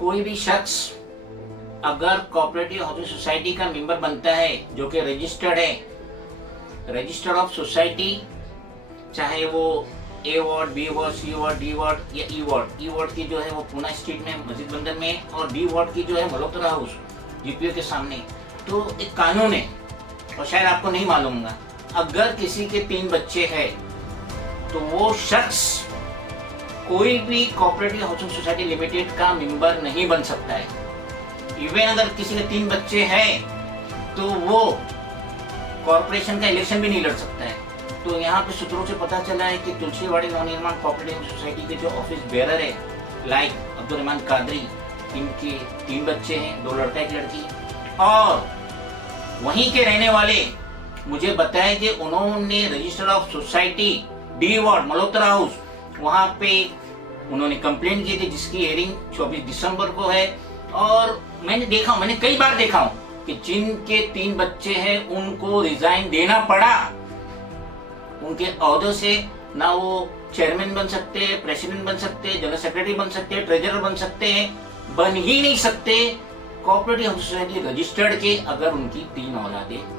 कोई भी शख्स अगर कोऑपरेटिव हाउसिंग सोसाइटी का मेंबर बनता है जो कि रजिस्टर्ड है, रजिस्टर ऑफ सोसाइटी, चाहे वो ए वार्ड, बी वार्ड, सी वार्ड, डी वार्ड या ई वार्ड। ई वार्ड की जो है वो पूना स्ट्रीट में मस्जिद बंदर में, और डी वार्ड की जो है मल्होत्रा हाउस जीपीओ के सामने। तो एक कानून है, और शायद आपको नहीं मालूम होगा, अगर किसी के 3 बच्चे हैं तो वो शख्स कोई भी कोऑपरेटिव हाउसिंग सोसाइटी लिमिटेड का मेंबर नहीं बन सकता है। इवन अगर किसी के 3 बच्चे हैं तो वो कॉर्पोरेशन का इलेक्शन भी नहीं लड़ सकता है। तो यहाँ पे सूत्रों से पता चला है कि तुलसीवाड़ी नवनिर्माण कोऑपरेटिव सोसाइटी के जो ऑफिस बेरर है लाइक अब्दुल रहमान कादरी, इनके 3 बच्चे हैं, 2 लड़का 1 लड़की, और वहीं के रहने वाले मुझे बताया कि उन्होंने register of society D ward Malhotra house वहां पे उन्होंने कंप्लेंट की थी, जिसकी हियरिंग 24 दिसंबर को है। और मैंने कई बार देखा हूं कि जिनके 3 बच्चे हैं उनको रिजाइन देना पड़ा उनके ओहदों से। ना वो चेयरमैन बन सकते हैं, प्रेसिडेंट बन सकते हैं, जनरल सेक्रेटरी बन सकते हैं, ट्रेजरर बन सकते हैं, बन ही नहीं सकते कोऑपरेटिव हाउसिंग सोसाइटी रजिस्टर्ड के अगर उनकी 3 औलादे हैं।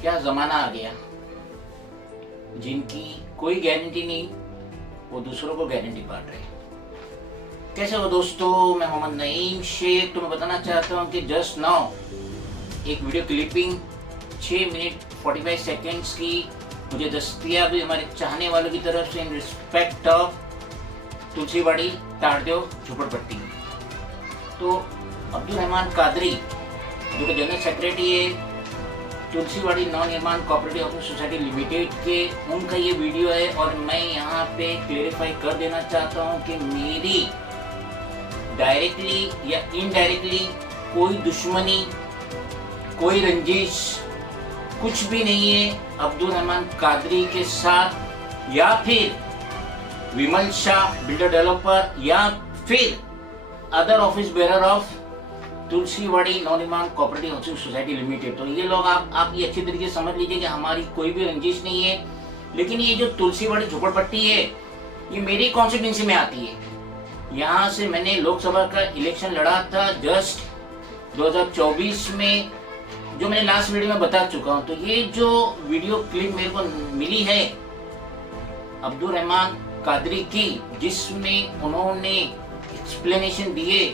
क्या जमाना आ गया, जिनकी कोई गारंटी नहीं वो दूसरों को गारंटी बांट रहे। कैसे हो दोस्तों, मैं मोहम्मद नईम शेख। तो मैं बताना चाहता हूँ कि जस्ट नाउ एक वीडियो क्लिपिंग 6 मिनट 45 सेकेंड्स की मुझे दस्तयाब हुई हमारे चाहने वालों की तरफ से इन रिस्पेक्ट ऑफ तुलसीवाड़ी ताड़देव झोपड़पट्टी। तो अब्दुल रहमान कादरी जो कि जनरल सेक्रेटरी है Tulsiwadi Navnirman cooperative housing society limited के, उनका ये वीडियो है। और मैं यहाँ पे क्लेरिफाई कर देना चाहता हूँ कि मेरी डायरेक्टली या इनडायरेक्टली कोई दुश्मनी, कोई रंजिश कुछ भी नहीं है अब्दुल रहमान कादरी के साथ, या फिर विमल शाह बिल्डर डेवलपर, या फिर other office bearer of Tulsiwadi Navnirman cooperative housing society limited. तो ये लोग आप ये अच्छी तरीके से समझ लीजिए कि हमारी कोई भी रंजिश नहीं है। लेकिन ये जो तुलसीवाड़ी झोपड़पट्टी है ये मेरी कॉन्स्टिट्यूंसी में आती है। यहाँ से मैंने लोकसभा का इलेक्शन लड़ा था जस्ट 2024 में, जो मैंने लास्ट वीडियो में बता चुका हूँ। तो ये जो वीडियो क्लिप मेरे को मिली है अब्दुल रहमान कादरी की, जिसमें उन्होंने एक्सप्लेनेशन दिए,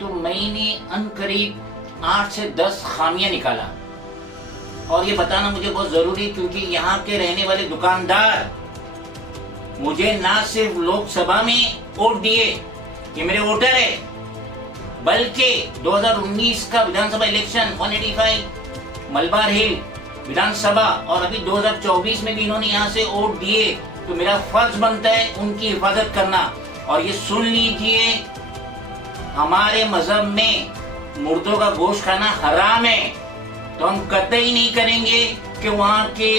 तो मैंने अनकरीब 8 से 10 खामियां निकाला। और ये बताना मुझे बहुत जरूरी, क्योंकि यहाँ के रहने वाले दुकानदार मुझे ना सिर्फ लोकसभा में वोट दिए, ये मेरे वोटर है, बल्कि 2019 का विधानसभा इलेक्शन 185 मलबार हिल विधानसभा और अभी 2024 में भी इन्होंने यहाँ से वोट दिए। तो मेरा फर्ज बनता है उनकी हिफाजत करना। और ये सुन लीजिए, हमारे मजहब में मुर्दों का गोश्त खाना हराम है, तो हम कतई नहीं करेंगे कि वहाँ के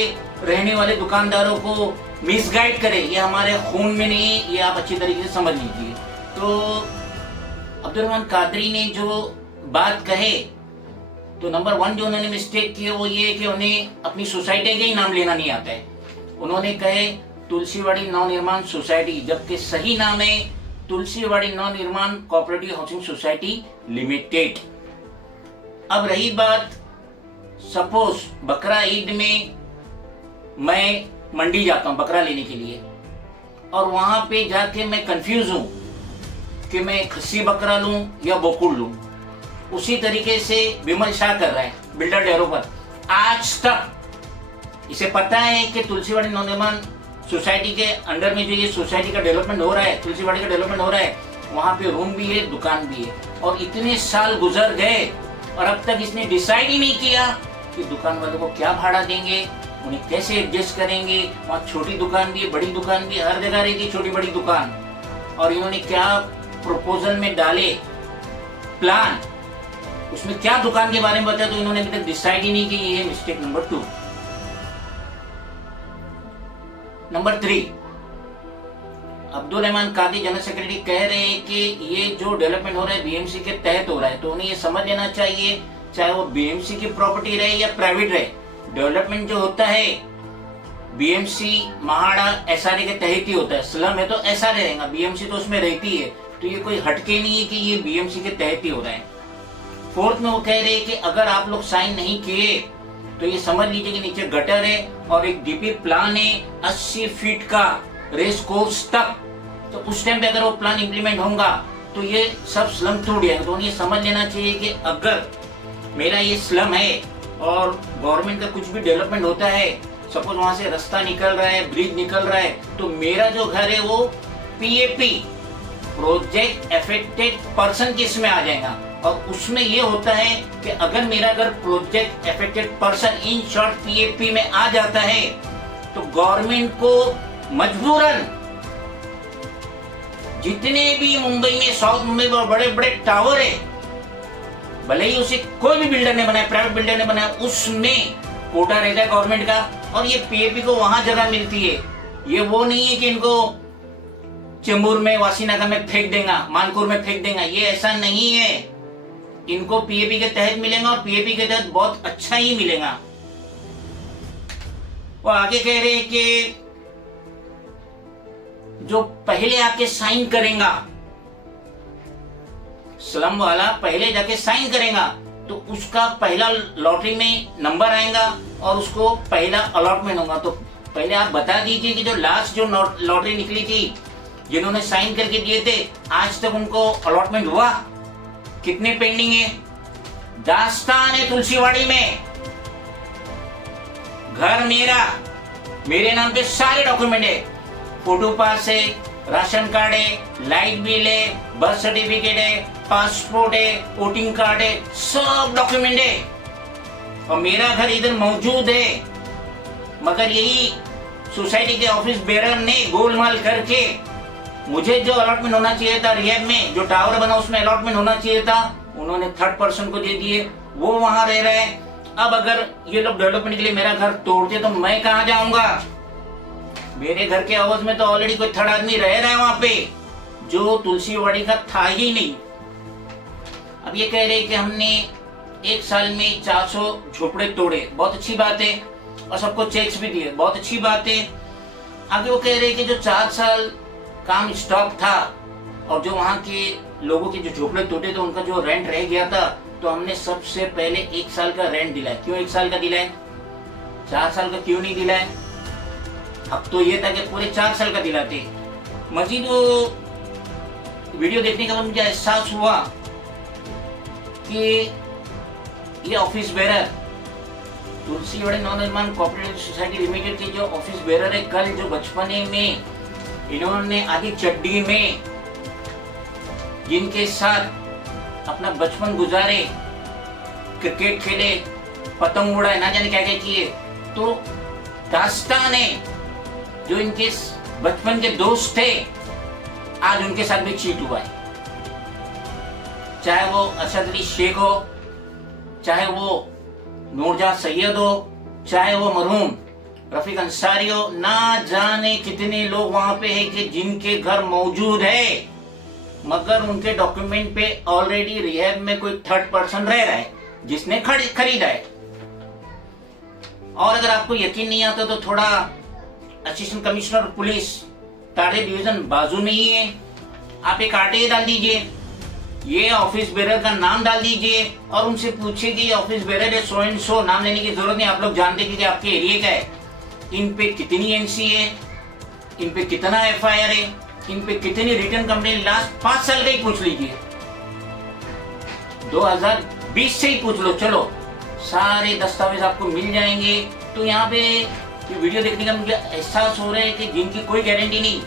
रहने वाले दुकानदारों को मिसगाइड करें। ये हमारे खून में नहीं है, ये आप अच्छी तरीके से समझ लीजिए। तो अब्दुल रहमान कादरी ने जो बात कहे, तो नंबर 1 जो उन्होंने मिस्टेक की है वो ये कि उन्हें अपनी सोसाइटी का ही नाम लेना नहीं आता है। उन्होंने कहे तुलसीवाड़ी नवनिर्माण सोसाइटी, जबकि सही नाम है Tulsiwadi Navnirman cooperative housing society limited. अब रही बात, सपोज बकरा ईद में मैं मंडी जाता हूं बकरा लेने के लिए, और वहां पे जाके मैं कंफ्यूज हूं कि मैं खस्सी बकरा लूं या बोकुड़ लूं। उसी तरीके से विमल शाह कर रहा है बिल्डर डेवलपर। आज तक इसे पता है कि तुलसीवाड़ी नवनिर्माण सोसाइटी के अंडर में जो ये सोसाइटी का डेवलपमेंट हो रहा है, तुलसीवाड़ी का डेवलपमेंट हो रहा है, वहाँ पे रूम भी है, दुकान भी है। और इतने साल गुजर गए और अब तक इसने डिसाइड ही नहीं किया कि दुकान वालों को क्या भाड़ा देंगे, उन्हें कैसे एडजस्ट करेंगे। वहाँ छोटी दुकान भी है, बड़ी दुकान भी है, हर जगह रहेगी छोटी बड़ी दुकान। और इन्होंने क्या प्रपोजल में डाले प्लान, उसमें क्या दुकान के बारे में बताया, तो इन्होंने अभी तक डिसाइड ही नहीं की। ये mistake number 2। Number 3, Abdul Rahman Qadri general secretary कह रहे हैं कि ये जो डेवलपमेंट हो रहा है बीएमसी के तहत हो रहा है, तो उन्हें ये समझ लेना चाहिए, चाहे वो बीएमसी की प्रॉपर्टी रहे या प्राइवेट रहे, डेवलपमेंट जो होता है बीएमसी महाड़ा एसआरए के तहत ही होता है। स्लम है तो एसआरए रहेगा, बीएमसी तो उसमें रहती है, तो ये कोई हटके नहीं है कि ये बीएमसी के तहत ही हो रहा है। 4th में वो कह रहे हैं कि अगर आप लोग साइन नहीं किए तो ये समझ लीजिए कि नीचे गटर है और एक डीपी प्लान है 80 फीट का रेस कोर्स तक, तो उस टाइम पे अगर वो प्लान इंप्लीमेंट होगा तो ये सब स्लम टूट जाएगा। तो ये समझ लेना चाहिए कि अगर मेरा ये स्लम है और गवर्नमेंट का कुछ भी डेवलपमेंट होता है, सपोज वहां से रास्ता निकल रहा है, ब्रिज निकल रहा है, तो मेरा जो घर है वो पीएपी, प्रोजेक्ट एफेक्टेड पर्सन के इसमें आ जाएगा। और उसमें ये होता है कि अगर मेरा घर project affected person in short PAP में आ जाता है तो गवर्नमेंट को मजबूरन जितने भी मुंबई में, साउथ मुंबई में बड़े बड़े टावर है, भले ही उसे कोई भी बिल्डर ने बनाया, प्राइवेट बिल्डर ने बनाया, उसमें कोटा रहता है गवर्नमेंट का और ये पीएपी को वहां जगह मिलती है। ये वो नहीं है कि इनको चेंबूर में, वासीनगर में फेंक देगा, मानपुर में फेंक देगा, ये ऐसा नहीं है। इनको पीएपी के तहत मिलेगा और पीएपी के तहत बहुत अच्छा ही मिलेगा। वो आगे कह रहे हैं कि जो पहले आके साइन करेगा, स्लम वाला पहले जाके साइन करेगा तो उसका पहला लॉटरी में नंबर आएगा और उसको पहला अलॉटमेंट होगा। तो पहले आप बता दीजिए कि जो लास्ट जो लॉटरी निकली थी, जिन्होंने साइन करके दिए थे, आज तक उनको अलॉटमेंट हुआ? कितने पेंडिंग है? दास्तान है तुलसीवाड़ी में, घर मेरा, मेरे नाम पे सारे डॉक्यूमेंट है, फोटो पास है, राशन कार्ड है, लाइट बिल है, बर्थ सर्टिफिकेट है, पासपोर्ट है, वोटिंग कार्ड है, सब डॉक्यूमेंट है और मेरा घर इधर मौजूद है। मगर यही सोसाइटी के ऑफिस बेरर ने गोलमाल करके मुझे जो अलॉटमेंट होना चाहिए था रिहैब में, जो टावर बना उसमें अलॉटमेंट होना चाहिए था, उन्होंने 3rd पर्सन को दे दिए, वो वहां रह रहे हैं। अब अगर ये लोग डेवलपमेंट के लिए मेरा घर तोड़ते तो मैं कहां जाऊंगा? मेरे घर के आवाज में तो ऑलरेडी कोई 3rd आदमी रह रहा है वहां पे, जो तुलसीवाड़ी का था ही नहीं। अब ये कह रहे कि हमने 1 साल में 400 झोपड़े तोड़े, बहुत अच्छी बात है, और सबको चेक्स भी दिए, बहुत अच्छी बात है। आगे वो कह रहे कि जो 4 साल काम स्टॉप था और जो वहां के लोगों के जो झोपड़े टूटे थे उनका जो रेंट रह गया था, तो हमने सबसे पहले 1 साल का रेंट दिलाया। क्यों 1 साल का दिलाए? 4 साल का क्यों नहीं दिलाए? अब तो ये था कि पूरे 4 साल का दिलाते। मजीद वो वीडियो देखने के बाद मुझे एहसास हुआ कि ये office bearer Tulsiwadi Navnirman cooperative society limited के जो ऑफिस बेरर है, कल जो बचपने में इन्होंने आधी चड्डी में जिनके साथ अपना बचपन गुजारे, क्रिकेट खेले, पतंग उड़ाए, ना जाने क्या क्या किए, तो दास्तान है जो इनके बचपन के दोस्त थे, आज उनके साथ भी चीट हुआ है। चाहे वो असद अली शेख हो, चाहे वो नूरजहां सैयद हो, चाहे वो मरहूम रफीक अंसारी हो, ना जाने कितने लोग वहां पे हैं कि जिनके घर मौजूद है मगर उनके डॉक्यूमेंट पे ऑलरेडी रिहैब में कोई 3rd पर्सन रह रहा है जिसने खरीदा है। और अगर आपको यकीन नहीं आता तो थोड़ा असिस्टेंट कमिश्नर पुलिस ताड़े डिवीजन बाजू में ही है, आप एक आरटीआई डाल दीजिए, ये ऑफिस बेरर का नाम डाल दीजिए और उनसे पूछिए कि ये ऑफिस बेरर है सो एंड सो, नाम लेने की जरूरत नहीं, आप लोग जानते कि आपके एरिया का है, इन पे कितनी एनसी है, इन पे कितना एफआईआर है, इन पे कितनी रिटर्न कंप्लेंट, लास्ट 5 साल का ही पूछ लीजिए, 2020 से ही पूछ लो, चलो सारे दस्तावेज आपको मिल जाएंगे। तो यहाँ पे ये वीडियो देखने का मुझे एहसास हो रहा है कि जिनकी कोई गारंटी नहीं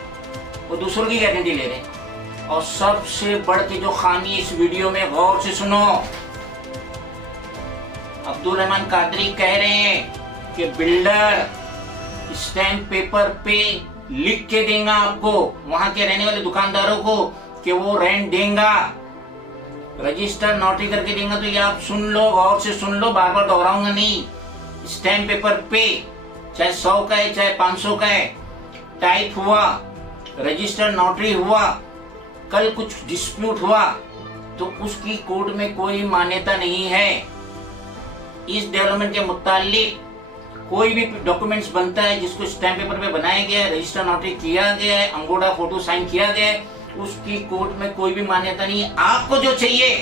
वो दूसरों की गारंटी ले रहे हैं। और सबसे बढ़ के जो खामी इस वीडियो में, गौर से सुनो, अब्दुल रहमान कादरी कह रहे हैं कि बिल्डर स्टैम्प पेपर पे लिख के देगा आपको, वहां के रहने वाले दुकानदारों को, कि वो रेंट देगा, रजिस्टर नोटरी करके देगा। तो ये आप सुन लो, गौर से सुन लो, बार बार दोहराऊंगा नहीं। स्टैम्प पेपर पे चाहे 100 का है चाहे 500 का है, टाइप हुआ, रजिस्टर्ड नोटरी हुआ, कल कुछ डिस्प्यूट हुआ तो उसकी कोर्ट में कोई मान्यता नहीं है। इस डेवलपमेंट के मुतालिक कोई भी डॉक्यूमेंट्स बनता है जिसको स्टैम्प पेपर पे बनाया गया है, रजिस्टर नोटरी किया गया है, अंगूठा फोटो साइन किया गया है, उसकी कोर्ट में कोई भी मान्यता नहीं है। आपको जो चाहिए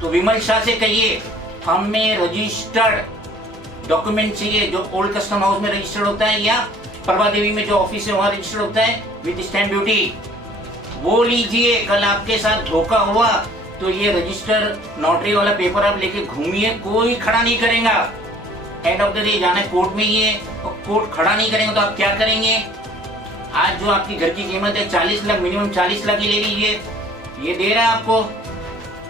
तो विमल शाह से कहिए, हमें रजिस्टर्ड डॉक्यूमेंट चाहिए जो ओल्ड कस्टम हाउस में रजिस्टर्ड होता है या प्रभा देवी में जो ऑफिस है वहां रजिस्टर्ड होता है विद स्टैम्प ड्यूटी, वो लीजिए। कल आपके साथ धोखा हुआ तो ये रजिस्टर नोटरी वाला पेपर आप लेके घूमिए, कोई खड़ा नहीं करेगा। एंड ऑफ द डे जाना कोर्ट में ही है, और कोर्ट खड़ा नहीं करेंगे तो आप क्या करेंगे? आज जो आपकी घर की कीमत है 40 लाख, मिनिमम 40 लाख ही ले लीजिए। ये दे रहा है आपको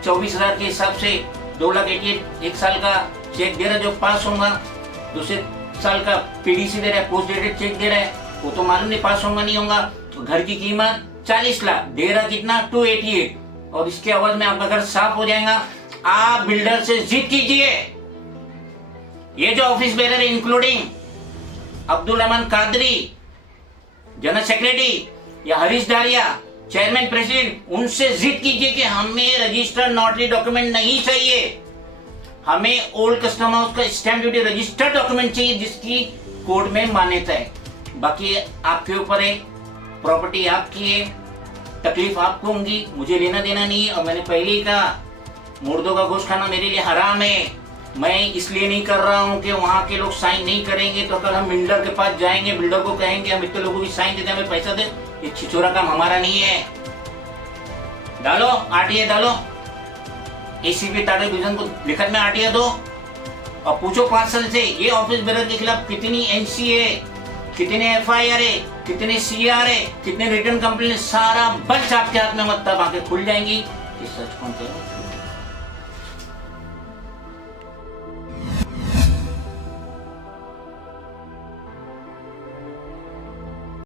24,000 के हिसाब से 2,88,000 एक साल का चेक दे रहा है जो पास होगा, दूसरे साल का पीडीसी दे रहा है, पोस्ट डेटेड चेक दे रहा है, वो तो मालूम नहीं पास होगा नहीं होगा। तो घर की कीमत 40 लाख दे रहा कितना 288, और इसके आवाज में आपका घर साफ हो जाएगा। आप बिल्डर से जिद कीजिए। ये जो ऑफिस बेरर है including Abdul Rahman Qadri general secretary या हरीश डारिया चेयरमैन प्रेसिडेंट, उनसे जिद कीजिए कि हमें रजिस्टर्ड नोटरी डॉक्यूमेंट नहीं चाहिए, हमें ओल्ड कस्टम हाउस का स्टैम्प ड्यूटी रजिस्टर्ड डॉक्यूमेंट चाहिए जिसकी कोर्ट में मान्यता है। बाकी आपके ऊपर है, प्रॉपर्टी आपकी है, तकलीफ आपको होंगी, मुझे लेना देना नहीं है। और मैंने पहले ही कहा मुर्दों का गोश्त खाना मेरे लिए हराम है। मैं इसलिए नहीं कर रहा हूँ कि वहां के लोग साइन नहीं करेंगे तो कल हम बिल्डर के पास जाएंगे, बिल्डर को कहेंगे हम इतने लोगों की साइन देते हैं, हमें पैसा दे। ये छिछोरा काम हमारा नहीं है। डालो आरटीआई डालो, एसीपी ताड़े डिवीजन को लिखत में आरटीआई दो और पूछो 5 साल से ये ऑफिस बेरर के खिलाफ कितनी एनसी है, कितने एफआईआर है, कितने सीआर है, कितने रिटर्न कंप्लेंट, सारा बंच आपके हाथ में, मतलब आंखें खुल जाएंगी कि सच कौन कह रहा है।